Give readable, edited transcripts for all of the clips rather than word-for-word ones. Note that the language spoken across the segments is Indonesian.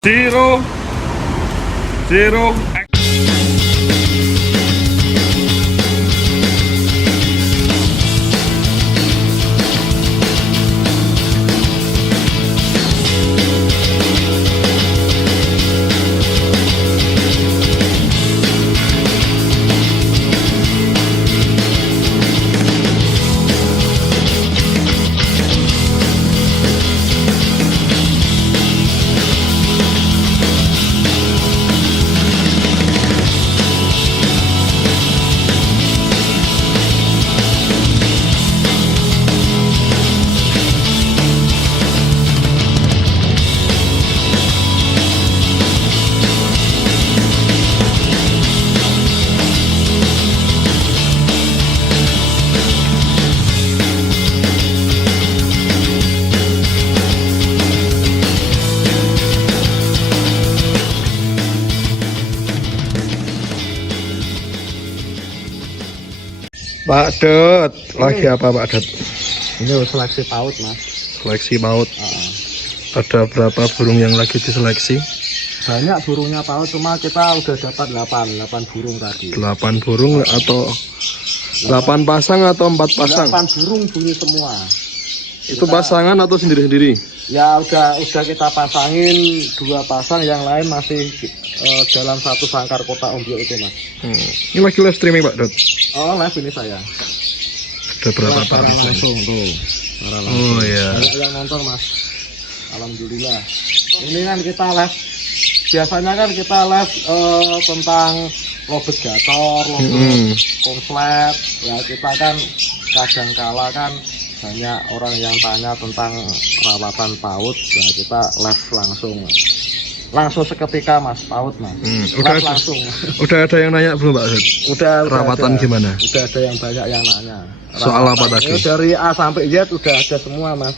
Zero. Pak Dot, lagi apa Pak Dot? Ini seleksi PAUD mas. Seleksi PAUD. Ada berapa burung yang lagi diseleksi? Banyak burungnya PAUD, cuma kita udah dapat 8 burung tadi. 8 burung atau 8 pasang atau 4 pasang? 8 burung bunyi semua. Itu pasangan atau sendiri-sendiri? Ya udah kita pasangin 2 pasang, yang lain masih dalam satu sangkar kotak ombyo itu mas. Ini lagi live streaming Pak Dot? Oh live ini saya. Ada berapa Para pasang? langsung tuh. Oh ya. Banyak yang nonton mas. Alhamdulillah. Ini kan kita live. Biasanya kan kita live tentang lobet gator, lobet konslet. Ya kita kan kadang kala kan banyak orang yang tanya tentang perawatan PAUD. Ya kita live langsung seketika mas PAUD mas. Udah ada yang nanya belum Pak Dot? Udah Perawatan ada. gimana? Udah ada yang banyak yang nanya. Soal apa tadi? Dari A sampai Z udah ada semua mas.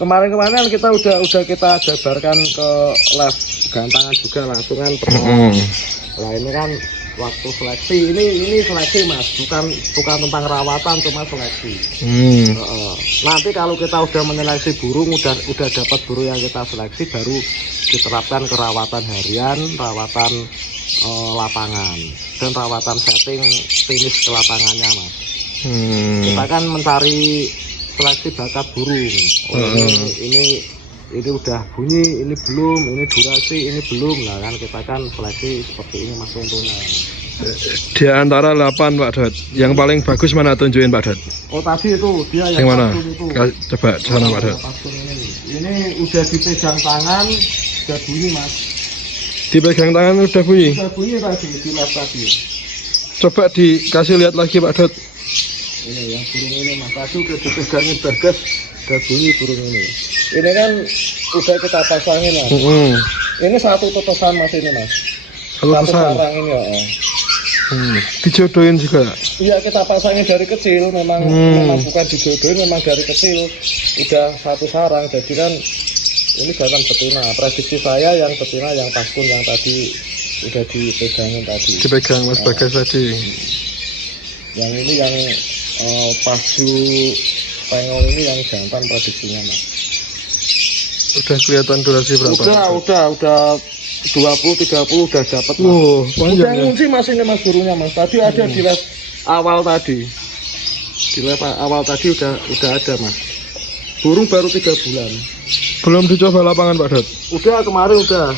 Kemarin kita udah kita jabarkan ke live gantangan juga langsung kan pernah. Nah ini kan waktu seleksi ini seleksi mas, bukan tentang rawatan, cuma seleksi. Nanti kalau kita udah menyeleksi burung, udah dapat burung yang kita seleksi, baru diterapkan ke rawatan harian, rawatan lapangan, dan rawatan setting finish ke lapangannya mas. Kita kan mencari seleksi bakat burung. Ini udah bunyi, ini belum, ini durasi, ini belum. Nah kan kita kan seleksi seperti ini mas contohnya. Di antara 8 Pak Dot, yang paling bagus mana, tunjukin Pak Dot? Oh tadi itu dia yang mana? itu. Coba sana Pak Dot. Ini udah dipegang tangan, udah bunyi mas. Dipegang tangan udah bunyi? Udah bunyi tadi, di live tadi. Coba dikasih lihat lagi Pak Dot. Ini yang burung ini mas, tadi udah dipegangin bagas, udah bunyi burung ini. Ini kan udah kita pasangin mas. Ini satu tetesan mas ini mas. Satu tetesan. Sarang ini ya. Dijodohin juga? Iya kita pasangin dari kecil, memang bukan dijodohin, memang dari kecil udah satu sarang. Jadi kan ini jantan betina. Prediksi saya yang betina yang paskun yang tadi udah dipegangin tadi. Dipegang mas Bagas tadi. Yang ini yang pasju pengol ini yang jantan prediksinya mas. Udah kelihatan durasi berapa? Udah 20-30 udah dapat mas. Panjang udah ya? ngunci mas ini mas burungnya mas. Tadi ada di live awal tadi. Di live awal tadi udah ada mas. Burung baru 3 bulan. Belum dicoba lapangan Pak Dot? Udah kemarin udah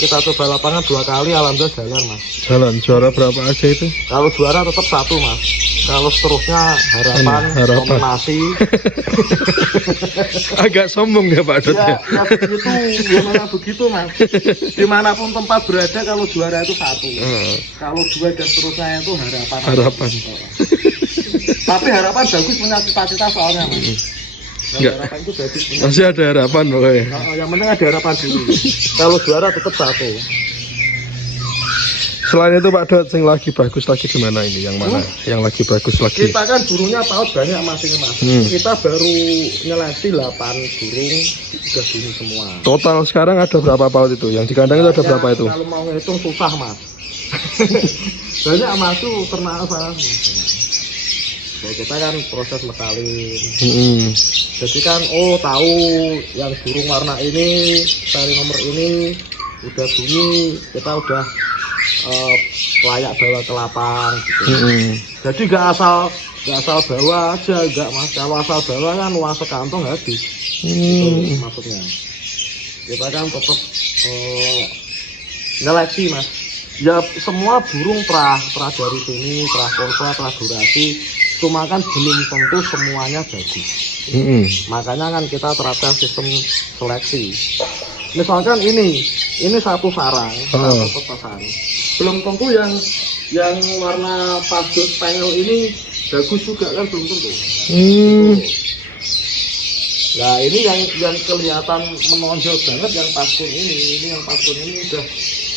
kita coba lapangan 2 kali, alhamdulillah jalan mas. Jalan, juara berapa aja itu? Kalau juara tetap 1 mas. Kalau seterusnya harapan. Nominasi. Agak sombong ya Pak Dot ya? Ya begitu, memang begitu mas. Dimanapun tempat berada kalau juara itu 1. Kalau 2 dan seterusnya itu harapan. Tapi harapan bagus punya cita-cita soalnya mas. Enggak. Harapan itu bagus punya. Masih ada harapan pokoknya. Yang penting ada harapan dulu. Kalau juara tetap 1. Selain itu Pak Dot, yang lagi bagus lagi di mana ini? Yang mana? Yang lagi bagus lagi? Kita kan burungnya PAUD banyak mas ini mas. Kita baru nyeleksi 8 burung, udah bunyi semua. Total sekarang ada berapa PAUD itu? Yang di kandang itu ada berapa itu? Kalau mau ngitung susah mas. Banyak mas tuh ternak mas. Kita kan proses metalin. Jadi kan tahu yang burung warna ini, seri nomor ini udah bunyi kita udah layak bawa ke lapang gitu. Jadi nggak asal bawa aja, nggak mas. Kalau asal bawa kan uang sekantong habis. Itu maksudnya. Kita kan tetap nyeleksi mas. Ya semua burung perah dari sini, perah kontra, perah durasi. Cuma kan belum tentu semuanya bagus. Makanya kan kita terapkan sistem seleksi. Misalkan ini satu sarang, satu petasan. Belum tentu yang warna pasut spanyel ini bagus juga kan, belum tentu. Nah ini yang kelihatan menonjol banget yang pasut ini yang pasut ini udah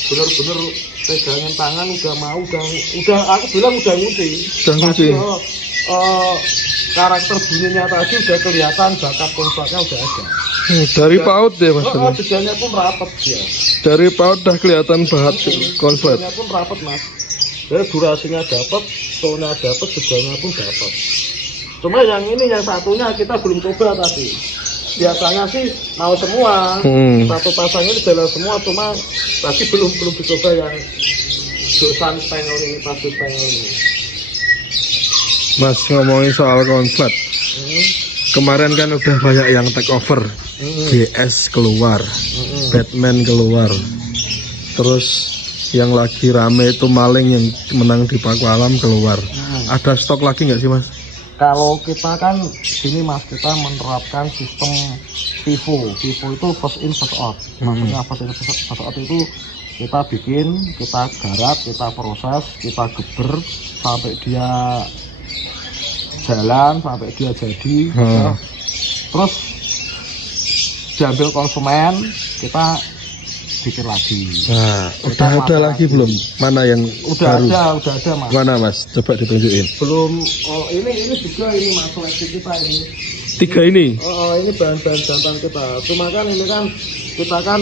bener-bener pegangan tangan udah mau udah aku bilang udah nguti. Karakter bunyinya tadi udah kelihatan, bakat konfliknya udah ada. Dari paut ya mas? Jedanya pun rapet ya. Dari paut udah kelihatan bakat konflik. Jedanya pun rapet mas. Jadi durasinya dapat, tone-nya dapat, jedanya pun dapat. Cuma yang ini yang satunya kita belum coba tadi. Biasanya sih mau semua, satu pasang ini jalan semua, cuma tadi belum dicoba yang dosan spanyel ini, pasut spanyel ini. Mas ngomongin soal konslet, kemarin kan udah banyak yang take over, GS keluar, Batman keluar, terus yang lagi rame itu maling yang menang di Pakualam keluar. Ada stok lagi nggak sih mas? Kalau kita kan sini mas, kita menerapkan sistem FIFO itu first in first out. Maksudnya first in first out itu kita bikin, kita garap, kita proses, kita geber sampai dia jalan, sampai dia jadi. Terus diambil konsumen, kita bikin lagi. Nah, udah ada lagi belum? Mana yang udah baru? Udah ada mas. Mana mas? Coba ditunjukin. Belum. Oh ini juga ini mas, seleksi kita ini. 3 ini? Ini bahan-bahan jantan kita. Cuma kan ini kan kita kan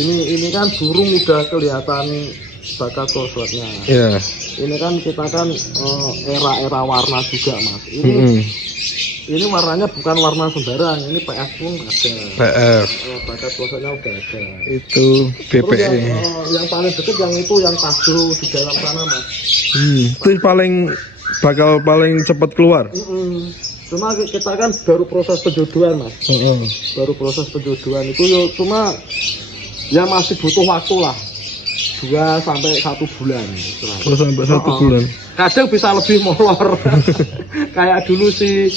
ini kan burung udah kelihatan bakat konsletnya. Iya. Ini kan kita kan era warna juga mas. Ini warnanya bukan warna sembarang, ini PF pun ada. PF. Bakat konsletnya udah ada. Itu BPE. Yang paling deket yang itu yang pasru di dalam sana mas. Itu bakal paling cepat keluar. Cuma kita kan baru proses penjodohan mas. Baru proses penjodohan itu cuma ya masih butuh waktu lah. 2 sampai 1 bulan. 2 sampai 1 bulan. Kadang bisa lebih molor. Kayak dulu si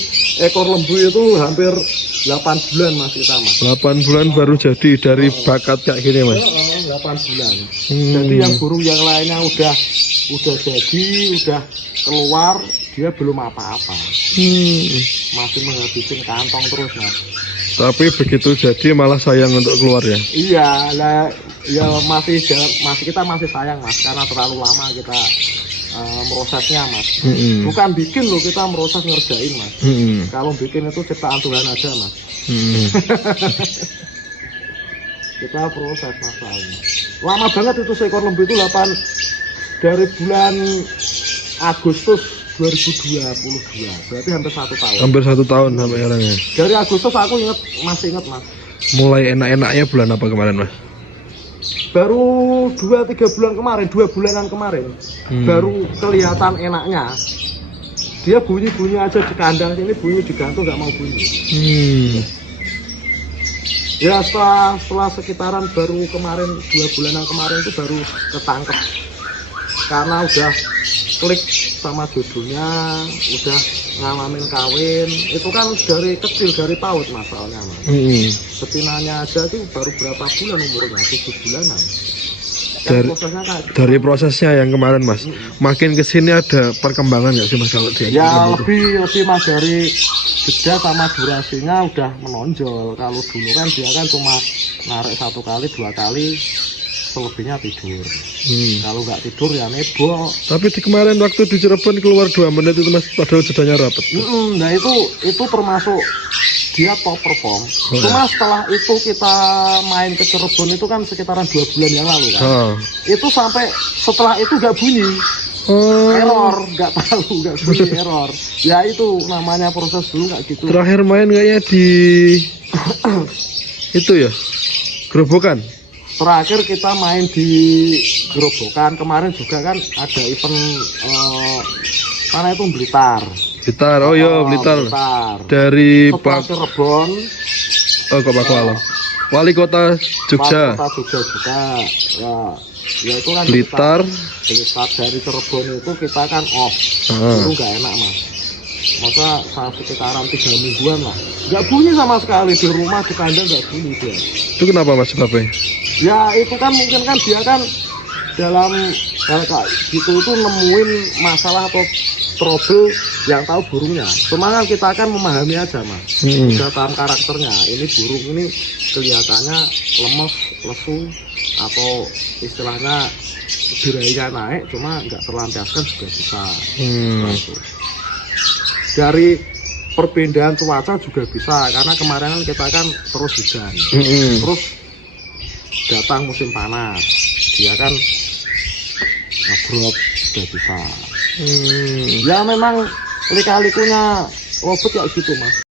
ekor lembu itu hampir 8 bulan mas kita mas. 8 bulan baru jadi dari bakat kayak gini mas. 8 bulan. Jadi yang burung yang lainnya udah jadi, udah keluar, dia belum apa-apa. Masih menghabisin kantong terus mas. Tapi begitu jadi malah sayang untuk keluar ya? Iya, lah ya masih kita masih sayang mas, karena terlalu lama kita merosesnya mas. Bukan bikin loh, kita meroses ngerjain mas. Kalau bikin itu ciptaan Tuhan aja mas. Kita proses masalahnya. Lama banget itu seekor lembu itu dari bulan Agustus 2022, berarti hampir 1 tahun. Hampir 1 tahun sampai sekarang ya. Dari Agustus aku masih ingat mas. Mulai enak-enaknya bulan apa kemarin mas? Baru 2-3 bulan kemarin, 2 bulanan kemarin, baru kelihatan enaknya. Dia bunyi aja di kandang sini, bunyi digantung nggak mau bunyi. Ya setelah sekitaran baru kemarin 2 bulanan kemarin itu baru ketangkep. Karena udah klik sama jodohnya, udah ngalamin kawin, itu kan dari kecil, dari PAUD masalahnya mas. Betinanya aja itu baru berapa bulan umurnya, 7 bulanan. Dari prosesnya yang kemarin mas, makin kesini ada perkembangan nggak sih mas kalau dia? Ya lebih mas, dari jeda sama durasinya udah menonjol. Kalau dulu kan dia kan cuma narik 1 kali 2 kali, selebihnya tidur. Kalau nggak tidur ya nebok. Tapi di kemarin waktu di Cirebon keluar 2 menit itu mas, padahal jedanya rapet. Nah itu termasuk dia top perform. Cuma setelah itu kita main ke Cirebon itu kan sekitaran 2 bulan yang lalu kan. Itu sampai setelah itu nggak bunyi. Error, nggak tahu, nggak bunyi error. Ya itu namanya proses dulu nggak gitu. Terakhir main kayaknya di itu ya, Gerobokan. terakhir kita main di Gerobokan kemarin juga kan ada event mana itu Blitar. Blitar, oh iya Blitar. Blitar. Dari Setelah Pak Cirebon, Pak Pakualam. Wali Kota Jogja. Kota Jogja juga. Ya itu kan Blitar. Blitar dari Cirebon itu kita kan off. Ah. Itu nggak enak mas. Masa sekitaran 3 mingguan lah. Nggak bunyi sama sekali di rumah di kandang nggak bunyi dia. Itu kenapa mas sebabnya? Ya itu kan mungkin kan dia kan dalam kayak gitu itu nemuin masalah atau trouble yang tahu burungnya. Cuma kan kita kan memahami aja mas. Udah paham karakternya. Ini burung ini kelihatannya lemes, lesu atau istilahnya birainya naik, cuma nggak terlampiaskan juga bisa. Gitu. Dari perbedaan cuaca juga bisa karena kemarin kan kita kan terus hujan, terus datang musim panas, dia kan ngegrot juga bisa. Ya memang lika-likunya lobet ya gitu mas.